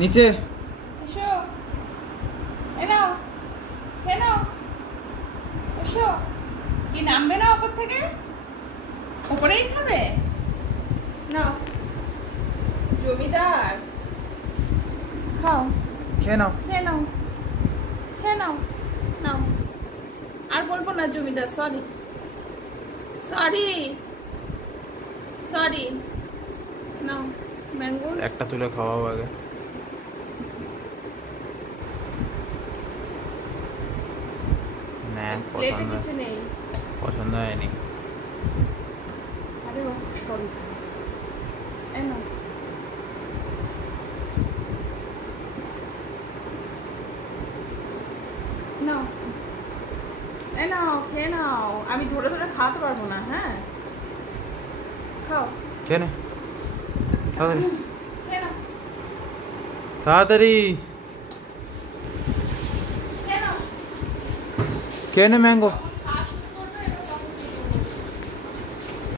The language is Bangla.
নিচে এসো, এ নাও, খেয়ে নাও, এসো। কি নামবে না ওপর থেকে? ওপরেই খাবে? নাও, জমিদার খাও, খেয়ে নাও। খেয়ে নাও, খেয়ে নাও, নাও। আর বলবো না জমিদার, সরি সরি সরি। নাও ম্যাঙ্গো। একটা তুলে খাওয়াবো আগে। না প্লেটে কিছু নেই। পছন্দ হয়নি। আরে সরি, এ নাও। নাও, এ নাও, খেয়ে নাও। আমি ধরে ধরে খাওয়াতে পারবো না। হ্যাঁ, খাও, খেয়ে নে তাড়াতাড়ি খেয়ে নাও, তাড়াতাড়ি খেয়ে নাও। খেয়ে নে ম্যাঙ্গো।